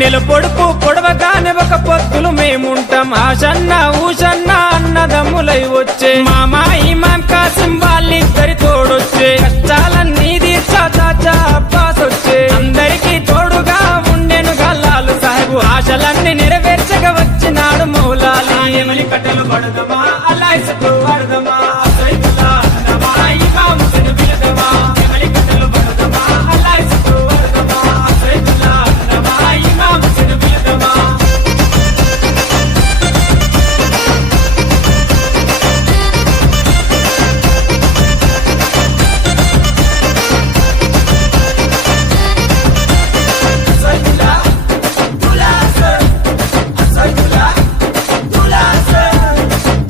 నెల పొడుపు పొడవగానే ఒక పొత్తులు మేముంటాం ఆషన్న ఊషన్న అన్నదమ్ములై వచ్చే మామా ఇమాం కాసిం వాళ్ళిద్దరి తోడొచ్చే కష్టాలన్నీ తీర్చా చాచా అబ్బాస్ వచ్చే అందరికీ తోడుగా ఉండెను గల్లాలు సాహెబు ఆశలన్నీ నెరవేర్చగా వచ్చినాడు మౌలాలి ఎమలి కట్టెలు పడదమా అల్లాయిసకు పడదమా సైతుల్లా అన్నమా ఇమాం హుసేన్ బిలదమా ఎమలి కట్టెలు పడదమా అల్లాయిసకు పడదమా సైతుల్లా అన్నమా ఇమాం హుసేన్ బిలదమా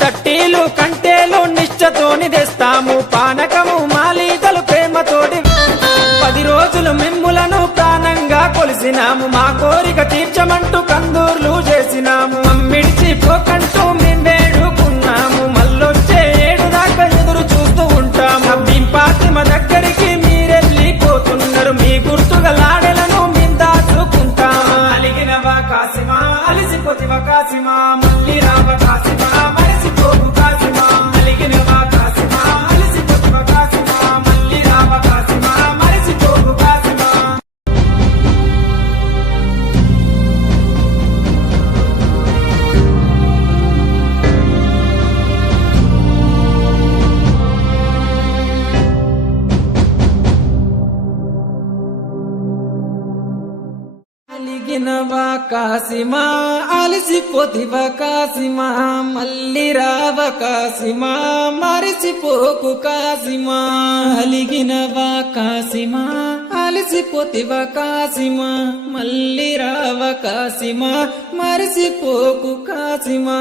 తట్టీలు కంటేలు నిష్టతోని తెస్తాము పానకము మాలీతలు ప్రేమతోటి 10 రోజులు మిమ్ములను ప్రాణంగా కొలిసినాము మా కోరిక తీర్చమంటూ కందూర్లు చేసినాము మమ్మిడిచి పోకంటూ మేము వేడుకున్నాము మళ్ళొచ్చే ఏడు దాకా ఎదురు చూస్తూ ఉంటాము భీం ఫాతిమ దగ్గరికి మీరెళ్ళిపోతున్నారు మీ గుర్తుగా లాడెలను మేము దాచుకుంటాము అలిగినవా కాసిమా అలిసిపోతివా కాసిమా మళ్ళీ రావ కాసిమా మరిసిపోకు కాసిమా అలిగినవా కాసిమా అలిసిపోతివా కాసిమా మళ్ళీ రావ కాసిమా మరిసిపోకు కాసిమా అలిగినవా కాసిమా అలిసిపోతివా కాసిమా మళ్ళీ రావ కాసిమా మరిసిపోకు కాసిమా అలిగినవా కాసిమా అలిసిపోతివా కాసిమా మళ్ళీ రావ కాసిమా మరిసిపోకు కాసిమా